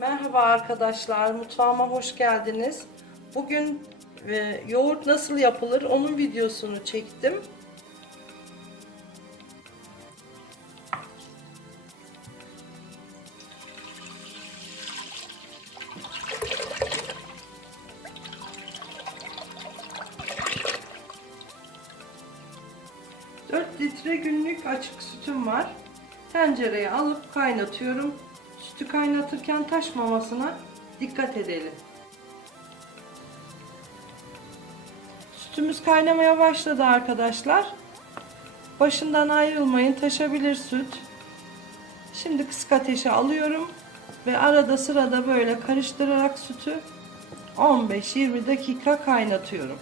Merhaba arkadaşlar, mutfağıma hoş geldiniz. Bugün yoğurt nasıl yapılır onun videosunu çektim. Dört litre günlük açık sütüm var. Tencereye alıp kaynatıyorum. Sütü kaynatırken taşmamasına dikkat edelim. Sütümüz kaynamaya başladı arkadaşlar. Başından ayrılmayın, taşabilir süt. Şimdi kısık ateşe alıyorum ve arada sırada böyle karıştırarak sütü 15-20 dakika kaynatıyorum.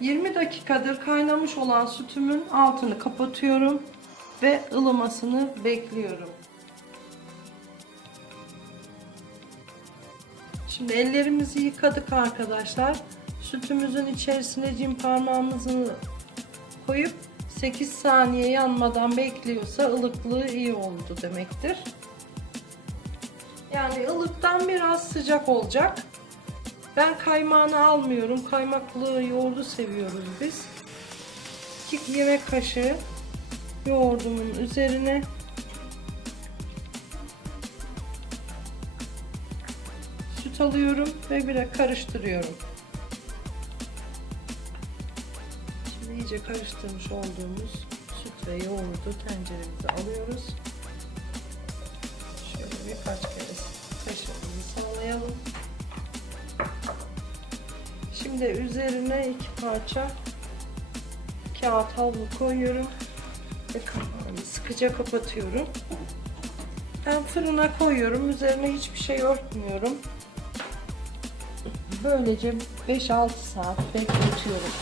...20 dakikadır kaynamış olan sütümün altını kapatıyorum ve ılımasını bekliyorum. Şimdi ellerimizi yıkadık arkadaşlar. Sütümüzün içerisine cim parmağımızı koyup 8 saniye yanmadan bekliyorsa ılıklığı iyi oldu demektir. Yani ılıktan biraz sıcak olacak. Ben kaymağını almıyorum. Kaymaklı yoğurdu seviyoruz biz. 2 yemek kaşığı yoğurdumun üzerine süt alıyorum ve biraz karıştırıyorum. Şimdi iyice karıştırmış olduğumuz süt ve yoğurdu tenceremize alıyoruz. Şöyle birkaç kere kaşığımızı sallayalım. Şimdi üzerine 2 parça kağıt havlu koyuyorum ve kapağını sıkıca kapatıyorum. Ben fırına koyuyorum. Üzerine hiçbir şey örtmüyorum. Böylece 5-6 saat bekletiyorum.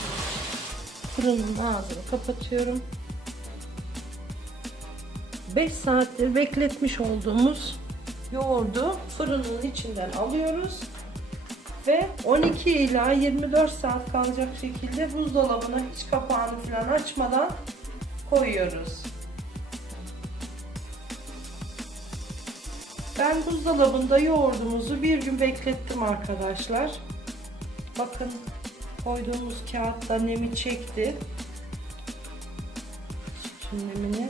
Fırının ağzını kapatıyorum. 5 saattir bekletmiş olduğumuz yoğurdu fırının içinden alıyoruz ve 12 ila 24 saat kalacak şekilde buzdolabına hiç kapağını falan açmadan koyuyoruz. Ben buzdolabında yoğurdumuzu bir gün beklettim arkadaşlar. Bakın koyduğumuz kağıtta nemi çekti. Sütün nemini.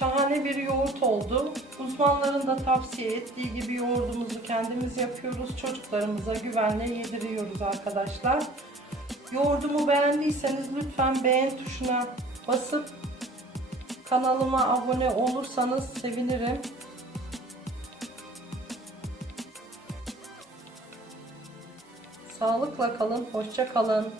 Şahane bir yoğurt oldu. Uzmanların da tavsiye ettiği gibi yoğurdumuzu kendimiz yapıyoruz. Çocuklarımıza güvenle yediriyoruz arkadaşlar. Yoğurdumu beğendiyseniz lütfen beğen tuşuna basıp kanalıma abone olursanız sevinirim. Sağlıkla kalın, hoşça kalın.